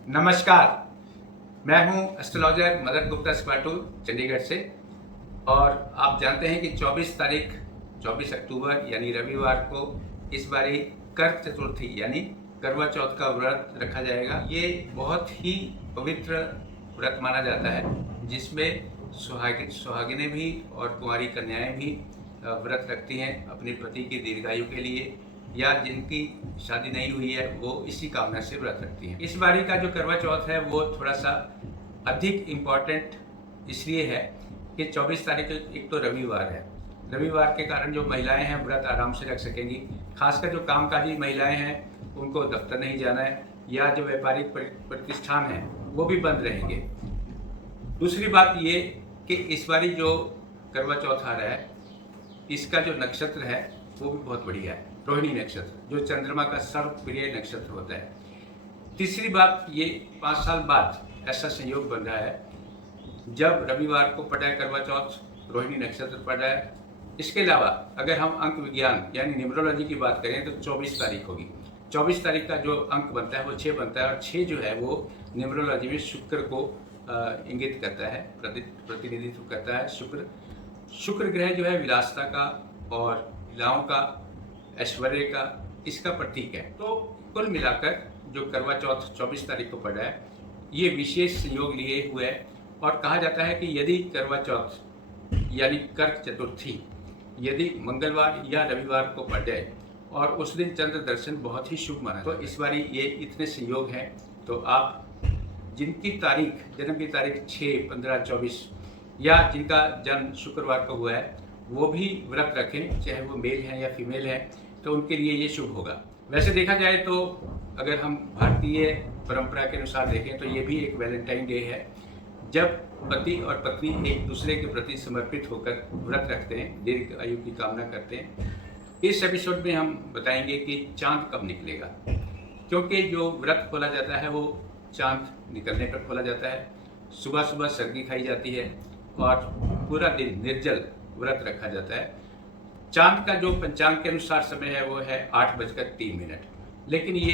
नमस्कार। मैं हूं एस्ट्रोलॉजर मदन गुप्ता स्क्वाटू चंडीगढ़ से। और आप जानते हैं कि 24 अक्टूबर यानी रविवार को इस बारी करवा चतुर्थी यानी करवा चौथ का व्रत रखा जाएगा। ये बहुत ही पवित्र व्रत माना जाता है, जिसमें सुहागिनें भी और कुंवारी कन्याएं भी व्रत रखती हैं अपने पति की दीर्घायु के लिए, या जिनकी शादी नहीं हुई है वो इसी कामना से व्रत रखती हैं। इस बारी का जो करवा चौथ है वो थोड़ा सा अधिक इम्पॉर्टेंट इसलिए है कि 24 तारीख को एक तो रविवार है। रविवार के कारण जो महिलाएं हैं व्रत आराम से रख सकेंगी। खासकर जो कामकाजी महिलाएं हैं उनको दफ्तर नहीं जाना है, या जो व्यापारिक प्रतिष्ठान हैं वो भी बंद रहेंगे। दूसरी बात ये कि इस बारी जो करवा चौथ आ रहा है, इसका जो नक्षत्र है वो भी बहुत बढ़िया है, रोहिणी नक्षत्र, जो चंद्रमा का सर्वप्रिय नक्षत्र होता है। तीसरी बात ये 5 साल बाद ऐसा संयोग बन रहा है जब रविवार को पड़ा है करवा चौथ, रोहिणी नक्षत्र पड़ा है। इसके अलावा अगर हम अंक विज्ञान यानी न्यूमरोलॉजी की बात करें तो 24 तारीख होगी। 24 तारीख का जो अंक बनता है वो 6 बनता है, और 6 जो है वो न्यूमरोलॉजी में शुक्र को इंगित करता है, प्रतिनिधित्व करता है। शुक्र ग्रह जो है विलासता का और लीलाओं का, ऐश्वर्य का, इसका प्रतीक है। तो कुल मिलाकर जो करवा चौथ 24 तारीख को पड़ा है ये विशेष संयोग लिए हुए है। और कहा जाता है कि यदि करवा चौथ यानी कर्क चतुर्थी यदि मंगलवार या रविवार को पड़ जाए और उस दिन चंद्र दर्शन बहुत ही शुभ माना, तो इस बारी ये इतने संयोग हैं। तो आप जिनकी जन्म की तारीख 6, 15, 24 या जिनका जन्म शुक्रवार को हुआ है वो भी व्रत रखें, चाहे वो मेल हैं या फीमेल हैं, तो उनके लिए ये शुभ होगा। वैसे देखा जाए तो अगर हम भारतीय परंपरा के अनुसार देखें तो ये भी एक वैलेंटाइन डे है, जब पति और पत्नी एक दूसरे के प्रति समर्पित होकर व्रत रखते हैं, दीर्घ आयु की कामना करते हैं। इस एपिसोड में हम बताएंगे कि चांद कब निकलेगा, क्योंकि जो व्रत खोला जाता है वो चांद निकलने पर खोला जाता है। सुबह सुबह सर्दी खाई जाती है और पूरा दिन निर्जल व्रत रखा जाता है। चांद का जो पंचांग के अनुसार समय है वो है 8:03। लेकिन ये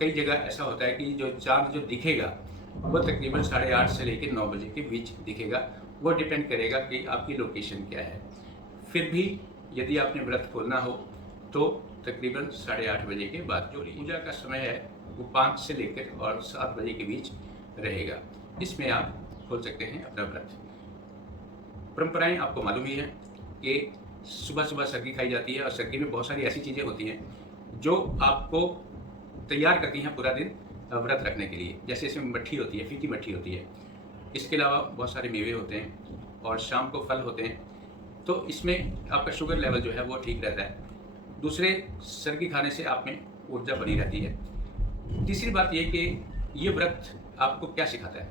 कई जगह ऐसा होता है कि जो चांद जो दिखेगा वो तकरीबन 8:30 से लेकर 9 बजे के बीच दिखेगा। वो डिपेंड करेगा कि आपकी लोकेशन क्या है। फिर भी यदि आपने व्रत खोलना हो तो तकरीबन 8:30 बजे के बाद जो पूजा का समय है वो 5 से लेकर और 7 बजे के बीच रहेगा। इसमें आप खोल सकते हैं अपना व्रत। परंपराएं आपको मालूम ही है कि सुबह सुबह सर्दी खाई जाती है, और सर्दी में बहुत सारी ऐसी चीज़ें होती हैं जो आपको तैयार करती हैं पूरा दिन व्रत रखने के लिए। जैसे इसमें मट्ठी होती है, फीकी मट्ठी होती है। इसके अलावा बहुत सारे मेवे होते हैं और शाम को फल होते हैं। तो इसमें आपका शुगर लेवल जो है वो ठीक रहता है। दूसरे, सर्दी खाने से आप में ऊर्जा बनी रहती है। तीसरी बात ये कि ये व्रत आपको क्या सिखाता है,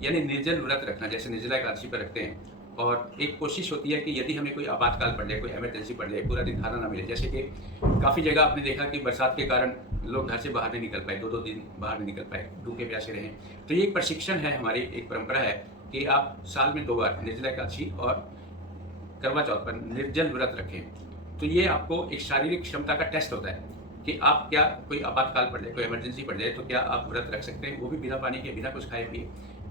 यानी निर्जल व्रत रखना, जैसे निर्जला एकादशी पर रखते हैं। और एक कोशिश होती है कि यदि हमें कोई आपातकाल पड़ जाए, कोई इमरजेंसी पड़ जाए, पूरा दिन खाना ना मिले, जैसे कि काफ़ी जगह आपने देखा कि बरसात के कारण लोग घर से बाहर नहीं निकल पाए, 2-2 दिन बाहर नहीं निकल पाए, भूखे प्यासे रहे। तो ये एक प्रशिक्षण है, हमारी एक परंपरा है कि आप साल में 2 बार निर्जला एकादशी और करवा चौथ पर निर्जल व्रत रखें। तो ये आपको एक शारीरिक क्षमता का टेस्ट होता है कि आप क्या, कोई आपातकाल पड़ जाए, कोई इमरजेंसी पड़ जाए तो क्या आप व्रत रख सकते हैं, वो भी बिना पानी के, बिना कुछ खाए पिए।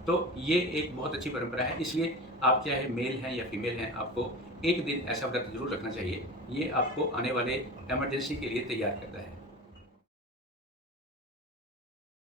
तो ये एक बहुत अच्छी परंपरा है। इसलिए आप चाहे मेल हैं या फीमेल हैं, आपको एक दिन ऐसा व्रत जरूर रखना चाहिए। ये आपको आने वाले इमरजेंसी के लिए तैयार करता है।